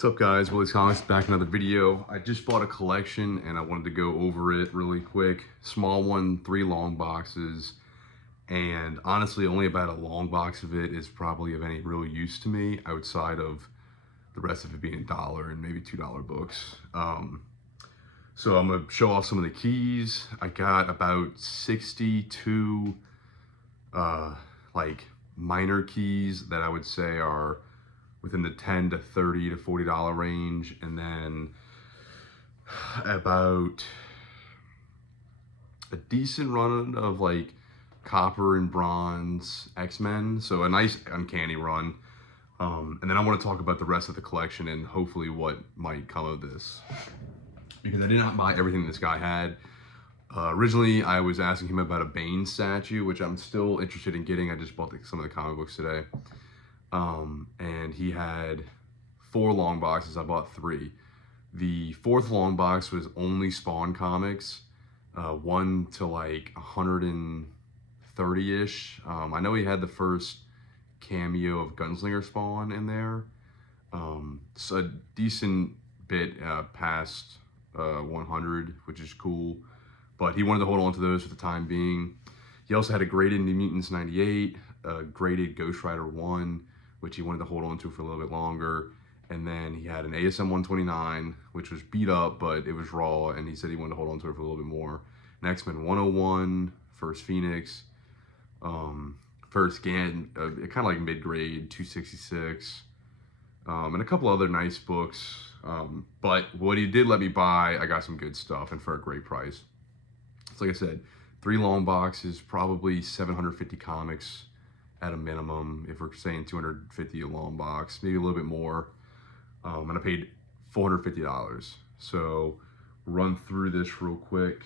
What's up guys, Willie's Comics back in another video. I just bought a collection and I wanted to go over it really quick. Small one, 3 long boxes, and honestly only about a long box of it is probably of any real use to me outside of the rest of it being $1 and maybe $2 books. So I'm gonna show off some of the keys. I got about 62 like minor keys that I would say are within the $10 to $30 to $40 range, and then about a decent run of like copper and bronze X-Men, so a nice uncanny run. And then I want to talk about the rest of the collection and hopefully what might come of this, because I did not buy everything this guy had. Originally I was asking him about a Bane statue, which I'm still interested in getting. I just bought some of the comic books today. And he had 4 long boxes. I bought 3. The 4th long box was only Spawn comics, 1 to like 130-ish. I know he had the first cameo of Gunslinger Spawn in there. So a decent bit past 100, which is cool. But he wanted to hold on to those for the time being. He also had a graded New Mutants 98, a graded Ghost Rider 1, which he wanted to hold on to for a little bit longer. And then he had an ASM 129, which was beat up, but it was raw, and he said he wanted to hold on to it for a little bit more. An X-Men 101, First Phoenix, First Gan, kind of like mid-grade, 266, and a couple other nice books. But what he did let me buy, I got some good stuff, and for a great price. So like I said, 3 long boxes, probably 750 comics at a minimum, if we're saying 250 a long box, maybe a little bit more. And I paid $450. So run through this real quick.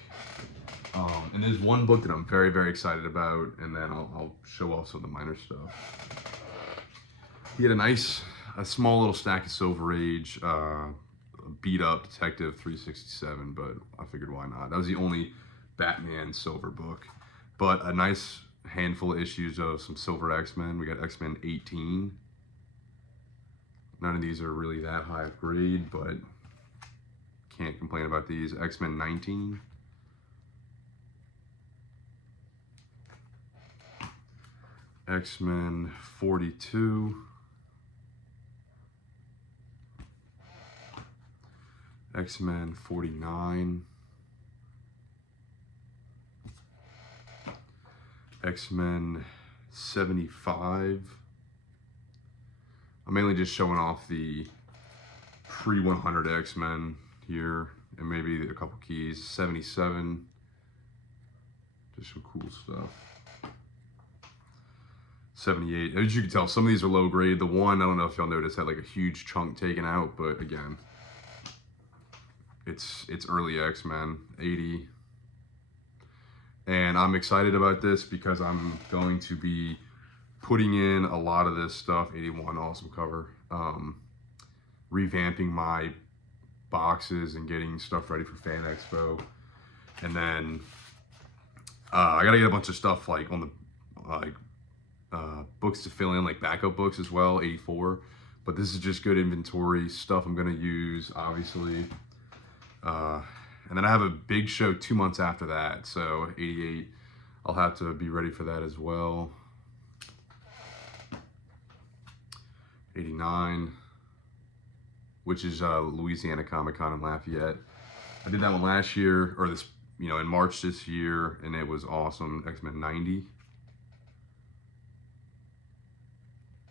And there's one book that I'm very, very excited about, and then I'll show off some of the minor stuff. He had a small little stack of Silver Age, beat up Detective 367, but I figured why not. That was the only Batman Silver book, but a nice handful of issues of some Silver X-Men. We got X-Men 18. None of these are really that high of grade, but can't complain about these. X-Men 19. X-Men 42. X-Men 49. X-Men 75. I'm mainly just showing off the pre-100 X-Men here, and maybe a couple keys. 77. Just some cool stuff. 78. As you can tell, some of these are low grade. The one, I don't know if y'all noticed, had like a huge chunk taken out, but again, it's early X-Men. 80. And I'm excited about this because I'm going to be putting in a lot of this stuff. 81, awesome cover. Revamping my boxes and getting stuff ready for Fan Expo. And then I gotta get a bunch of stuff like on the books to fill in, like backup books as well. 84. But this is just good inventory stuff I'm gonna use, obviously. And then I have a big show 2 months after that, so 88, I'll have to be ready for that as well. 89, which is Louisiana Comic Con in Lafayette. I did that one last year, or this, in March this year, and it was awesome. X-Men 90.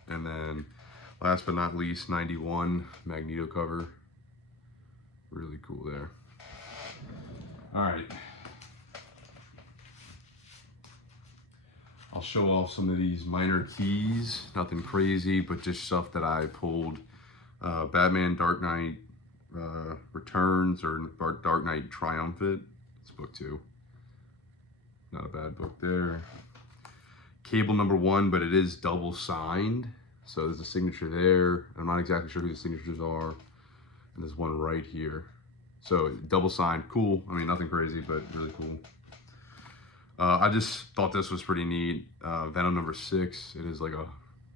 And then, last but not least, 91, Magneto cover. Really cool there. All right. I'll show off some of these minor keys. Nothing crazy, but just stuff that I pulled. Batman Dark Knight Returns, or Dark Knight Triumphant. It's book 2. Not a bad book there. Cable #1, but it is double signed. So there's a signature there. I'm not exactly sure who the signatures are. And there's one right here. So double signed, cool. I mean, nothing crazy, but really cool. I just thought this was pretty neat. Venom #6. It is like a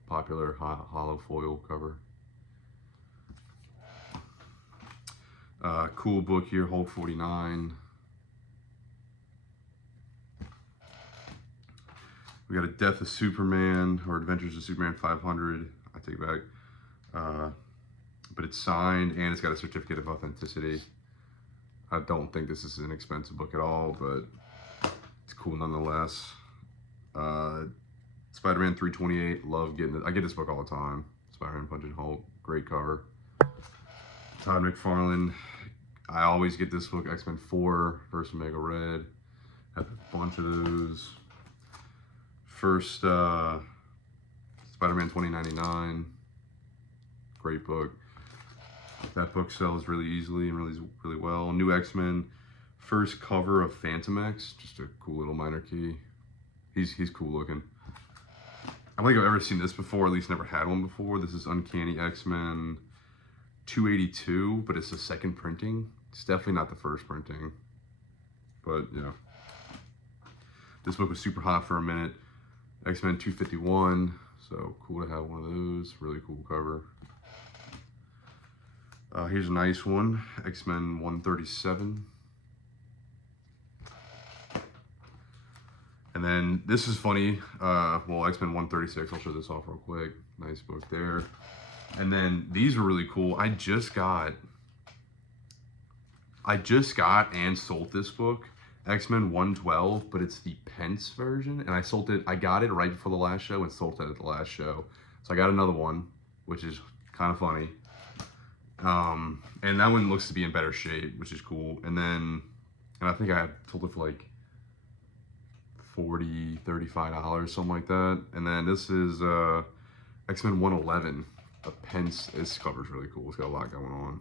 popular hollow foil cover. Cool book here, Hulk 49. We got a Death of Superman, or Adventures of Superman 500. I take it back. But it's signed and it's got a certificate of authenticity. I don't think this is an expensive book at all, but it's cool nonetheless. Spider-Man 328, love getting it. I get this book all the time. Spider-Man Punching Hulk, great cover. Todd McFarlane, I always get this book, X-Men 4, First Omega Red. Have a bunch of those. First Spider-Man 2099, great book. That book sells really easily and really well. New X-Men, first cover of Phantom X, just a cool little minor key. He's cool looking. I don't think I've ever seen this before, at least never had one before. This is Uncanny X-Men 282, but it's the second printing. It's definitely not the first printing, but yeah. This book was super hot for a minute. X-Men 251, so cool to have one of those. Really cool cover. Here's a nice one, X-Men 137. And then this is funny, well, X-Men 136, I'll show this off real quick. Nice book there. And then these are really cool. I just got and sold this book, X-Men 112, but it's the Pence version, and I got it right before the last show and sold it at the last show. So I got another one, which is kind of funny. And that one looks to be in better shape, which is cool. And I think I sold it for like $40, $35, something like that. And then this is X-Men 111. The Pence, this cover's really cool. It's got a lot going on.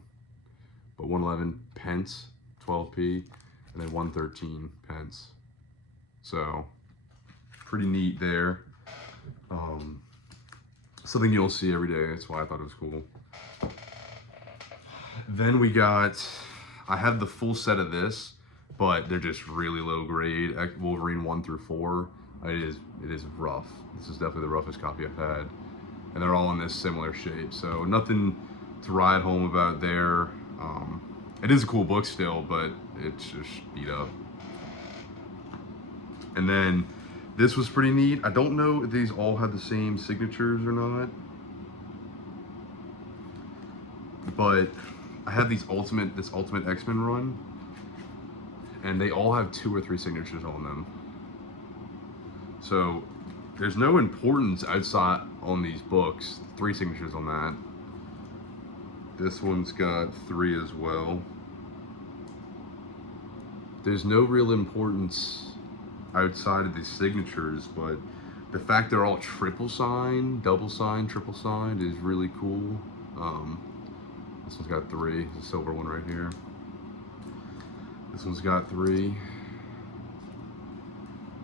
But 111 Pence, 12p. And then 113 Pence. So, pretty neat there. Something you'll see every day. That's why I thought it was cool. Then we got, I have the full set of this, but they're just really low grade. Wolverine 1 through 4. It is rough. This is definitely the roughest copy I've had. And they're all in this similar shape. So nothing to ride home about there. It is a cool book still, but it's just beat up. And then this was pretty neat. I don't know if these all have the same signatures or not, but I have this ultimate X-Men run, and they all have 2 or 3 signatures on them. So there's no importance outside on these books. 3 signatures on that. This one's got 3 as well. There's no real importance outside of these signatures, but the fact they're all triple signed, double signed, triple signed is really cool. This one's got 3, the silver one right here. This one's got 3.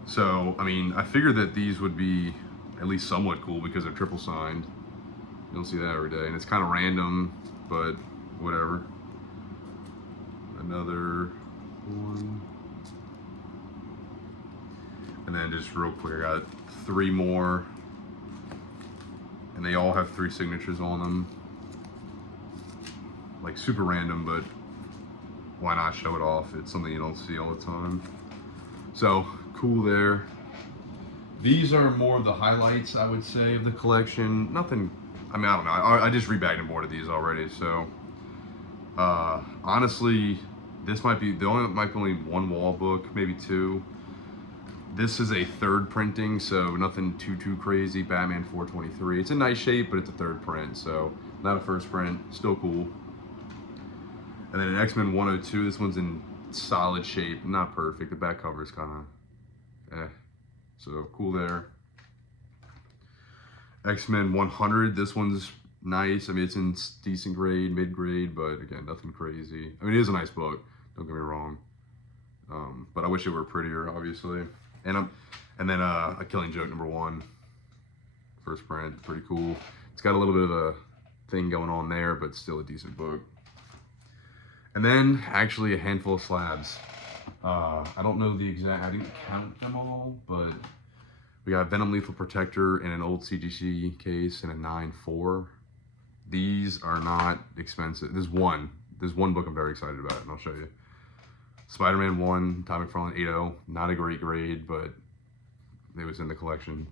So, I mean, I figured that these would be at least somewhat cool because they're triple signed. You don't see that every day, and it's kind of random, but whatever. Another one. And then just real quick, I got 3 more, and they all have 3 signatures on them. Like super random, but why not show it off? It's something you don't see all the time. So cool there. These are more of the highlights, I would say, of the collection. Nothing, I mean, I don't know. I just rebagged and boarded these already. So honestly, this might be only 1 wall book, maybe 2. This is a 3rd printing, so nothing too crazy. Batman 423. It's in nice shape, but it's a 3rd print, so not a 1st print. Still cool. And then an X-Men 102. This one's in solid shape, not perfect. The back cover is kind of so cool there. X-Men 100. This one's nice. I mean, it's in decent grade, mid grade, but again, nothing crazy. I mean, it is a nice book. Don't get me wrong. But I wish it were prettier, obviously. And then A Killing Joke #1, 1st print, pretty cool. It's got a little bit of a thing going on there, but still a decent book. And then actually a handful of slabs. I don't know the exact, I didn't count them all, but we got Venom Lethal Protector in an old CGC case and a 9.4. These are not expensive. There's one there's one book I'm very excited about, and I'll show you. Spider-Man 1, Todd McFarlane 8.0. Not a great grade, but it was in the collection.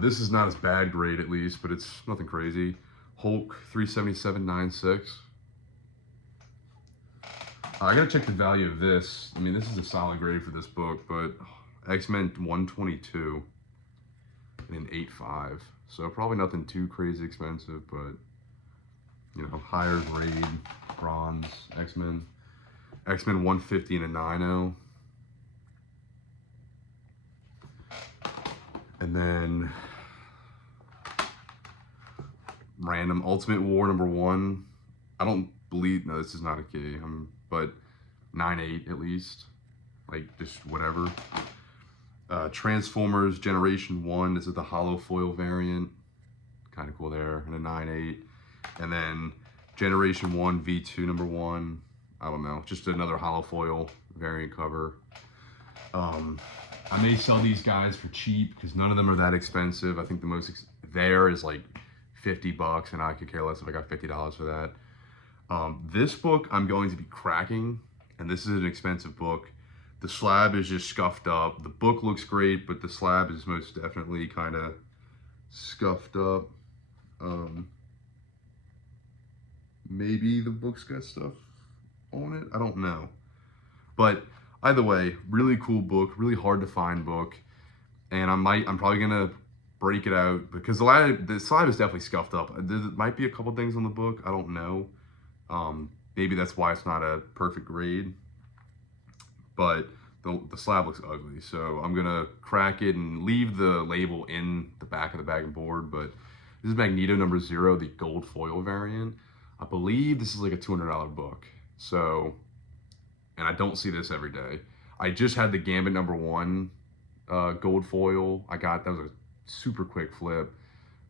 This is not as bad grade, at least, but it's nothing crazy. Hulk 377.96. I gotta check the value of this. I mean, this is a solid grade for this book, but X-Men 122 and an 8.5. So probably nothing too crazy expensive, but you know, higher grade bronze X-Men. X-Men 150 and a 9.0. And then random Ultimate War #1. I don't believe, no, this is not a key, but 9.8 at least, like just whatever. Transformers Generation 1, this is the hollow foil variant, kind of cool there, and a 9.8. And then Generation 1 V2 #1, I don't know, just another hollow foil variant cover. I may sell these guys for cheap because none of them are that expensive. I think the most there is like $50, and I could care less if I got $50 for that. This book I'm going to be cracking, and this is an expensive book. The slab is just scuffed up. The book looks great, but the slab is most definitely kind of scuffed up. Maybe the book's got stuff on it. I don't know. But either way, really cool book, really hard to find book. And I'm probably gonna break it out because the slab is definitely scuffed up. There might be a couple things on the book, I don't know. Maybe that's why it's not a perfect grade, but the slab looks ugly. So I'm gonna crack it and leave the label in the back of the bag and board. But this is Magneto #0, the gold foil variant. I believe this is like a $200 book. So, and I don't see this every day. I just had the Gambit #1 gold foil. That was a super quick flip.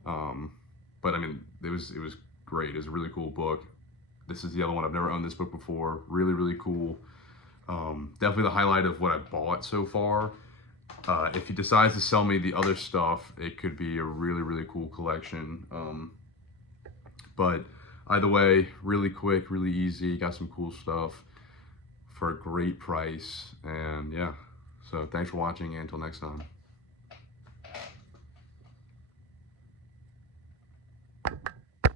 But I mean, it was great. It was a really cool book. This is the other one. I've never owned this book before. Really, really cool. Definitely the highlight of what I've bought so far. If he decides to sell me the other stuff, it could be a really, really cool collection. But either way, really quick, really easy. Got some cool stuff for a great price. And yeah, so thanks for watching, and until next time.